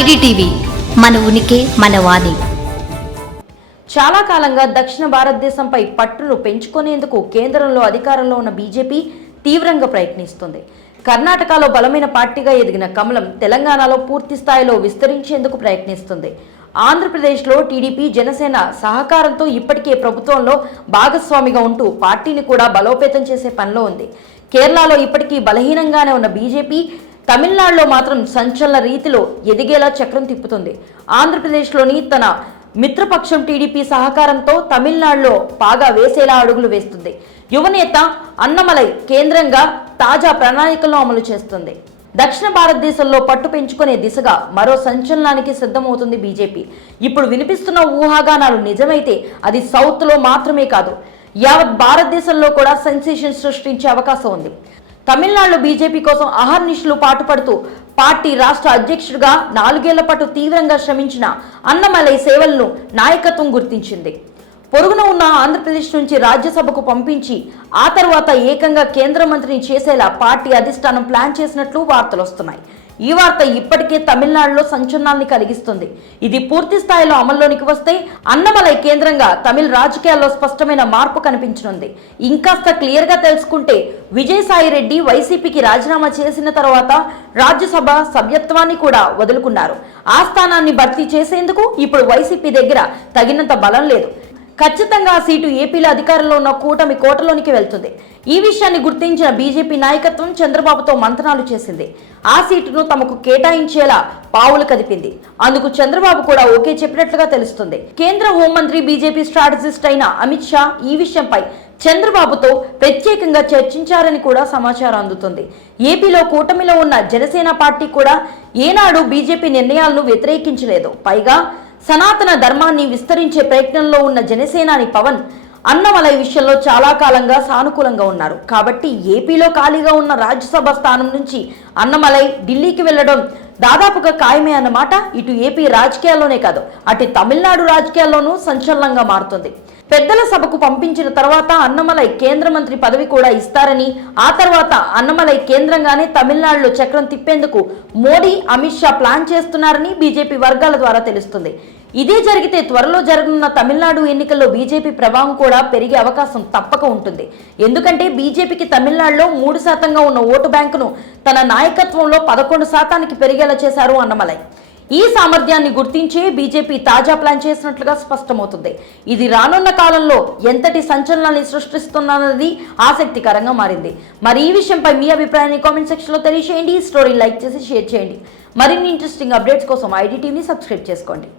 IDTV మన ఉనికి మన వాణి. చాలా కాలంగా దక్షిణ భారతదేశంపై పట్టును పెంచుకునేందుకు కేంద్రంలో అధికారంలో ఉన్న బీజేపీ తీవ్రంగా ప్రయత్నిస్తుంది. కర్ణాటకలో బలమైన పార్టీగా ఎదిగిన కమలం తెలంగాణలో పూర్తి స్థాయిలో విస్తరించేందుకు ప్రయత్నిస్తుంది. ఆంధ్రప్రదేశ్లో టీడీపీ జనసేన సహకారంతో ఇప్పటికే ప్రభుత్వంలో భాగస్వామిగా ఉంటూ పార్టీని కూడా బలోపేతం చేసే పనిలో ఉంది. కేరళలో ఇప్పటికీ బలహీనంగానే ఉన్న బీజేపీ తమిళనాడులో మాత్రం సంచలన రీతిలో ఎదిగేలా చక్రం తిప్పుతుంది. ఆంధ్రప్రదేశ్లోని తన మిత్రపక్షం టీడీపీ సహకారంతో తమిళనాడులో బాగా వేసేలా అడుగులు వేస్తుంది. యువనేత అన్నమలై కేంద్రంగా తాజా ప్రణాళికలను అమలు చేస్తుంది. దక్షిణ భారతదేశంలో పట్టు పెంచుకునే దిశగా మరో సంచలనానికి సిద్ధమవుతుంది బీజేపీ. ఇప్పుడు వినిపిస్తున్న ఊహాగానాలు నిజమైతే అది సౌత్లో మాత్రమే కాదు. యావత్ భారతదేశంలో కూడా సెన్సేషన్ సృష్టించే అవకాశం ఉంది. తమిళనాడులో బీజేపీ కోసం అహర్నిశలు పాటుపడుతూ పార్టీ రాష్ట్ర అధ్యక్షుడిగా నాలుగేళ్ళ పాటు తీవ్రంగా శ్రమించిన అన్నమలై సేవలను నాయకత్వం గుర్తించింది. పొరుగున ఉన్న ఆంధ్రప్రదేశ్ నుంచి రాజ్యసభకు పంపించి ఆ తర్వాత ఏకంగా కేంద్ర మంత్రిని చేసేలా పార్టీ అధిష్టానం ప్లాన్ చేసినట్లు వార్తలు వస్తున్నాయి. ఈ వార్త ఇప్పటికే తమిళనాడులో సంచలనాల్ని కలిగిస్తుంది. ఇది పూర్తి స్థాయిలో అమల్లోనికి వస్తే అన్నమలై కేంద్రంగా తమిళ రాజకీయాల్లో స్పష్టమైన మార్పు కనిపించనుంది. ఇంకాస్త క్లియర్గా తెలుసుకుంటే విజయసాయి రెడ్డి వైసీపీకి రాజీనామా చేసిన తర్వాత రాజ్యసభ సభ్యత్వాన్ని కూడా వదులుకున్నారు. ఆ స్థానాన్ని భర్తీ చేసేందుకు ఇప్పుడు వైసీపీ దగ్గర తగినంత బలం లేదు. ఖచ్చితంగా ఆ సీటు ఏపీలో అధికారంలో ఉన్న కూటమి కోటలోనికి వెళ్తుంది. ఈ విషయాన్ని గుర్తించిన బీజేపీ నాయకత్వం చంద్రబాబుతో మంతనాలు చేసింది. ఆ సీటును తమకు కేటాయించేలా పావులు కదిపింది. అందుకు చంద్రబాబు కూడా ఓకే చెప్పినట్లుగా తెలుస్తుంది. కేంద్ర హోంమంత్రి బీజేపీ స్ట్రాటజిస్ట్ అయిన అమిత్ షా ఈ విషయంపై చంద్రబాబుతో ప్రత్యేకంగా చర్చించారని కూడా సమాచారం అందుతుంది. ఏపీలో కూటమిలో ఉన్న జనసేన పార్టీ కూడా ఏనాడు బీజేపీ నిర్ణయాలను వ్యతిరేకించలేదు. పైగా సనాతన ధర్మాన్ని విస్తరించే ప్రయత్నంలో ఉన్న జనసేనాని పవన్ అన్నమలై విషయంలో చాలా కాలంగా సానుకూలంగా ఉన్నారు. కాబట్టి ఏపీలో ఖాళీగా ఉన్న రాజ్యసభ స్థానం నుంచి అన్నమలై ఢిల్లీకి వెళ్ళడం దాదాపుగా ఖాయమే అన్నమాట ఇటు ఏపీ రాజకీయాల్లోనే కాదు అటు తమిళనాడు రాజకీయాల్లోనూ సంచలనంగా మారుతుంది. పెద్దల సభకు పంపించిన తర్వాత అన్నమలై కేంద్ర మంత్రి పదవి కూడా ఇస్తారని ఆ తర్వాత అన్నమలై కేంద్రంగానే తమిళనాడులో చక్రం తిప్పేందుకు మోడీ అమిత్ షా ప్లాన్ చేస్తున్నారని బీజేపీ వర్గాల ద్వారా తెలుస్తుంది. ఇదే జరిగితే త్వరలో జరగనున్న తమిళనాడు ఎన్నికల్లో బీజేపీ ప్రభావం కూడా పెరిగే అవకాశం తప్పక ఉంటుంది. ఎందుకంటే బీజేపీకి తమిళనాడులో మూడు శాతంగా ఉన్న ఓటు బ్యాంకును తన నాయకత్వంలో పదకొండు శాతానికి పెరిగేలా చేశారు అన్నమలై. ఈ సామర్థ్యాన్ని గుర్తించే బీజేపీ తాజా ప్లాన్ చేసినట్లుగా స్పష్టమవుతుంది. ఇది రానున్న కాలంలో ఎంతటి సంచలనాన్ని సృష్టిస్తున్నది ఆసక్తికరంగా మారింది. మరి ఈ విషయంపై మీ అభిప్రాయాన్ని కామెంట్ సెక్షన్లో తెలియజేయండి ఈ స్టోరీ లైక్ చేసి షేర్ చేయండి. మరిన్ని ఇంట్రెస్టింగ్ అప్డేట్స్ కోసం ఐడి టీవీని సబ్స్క్రైబ్ చేసుకోండి.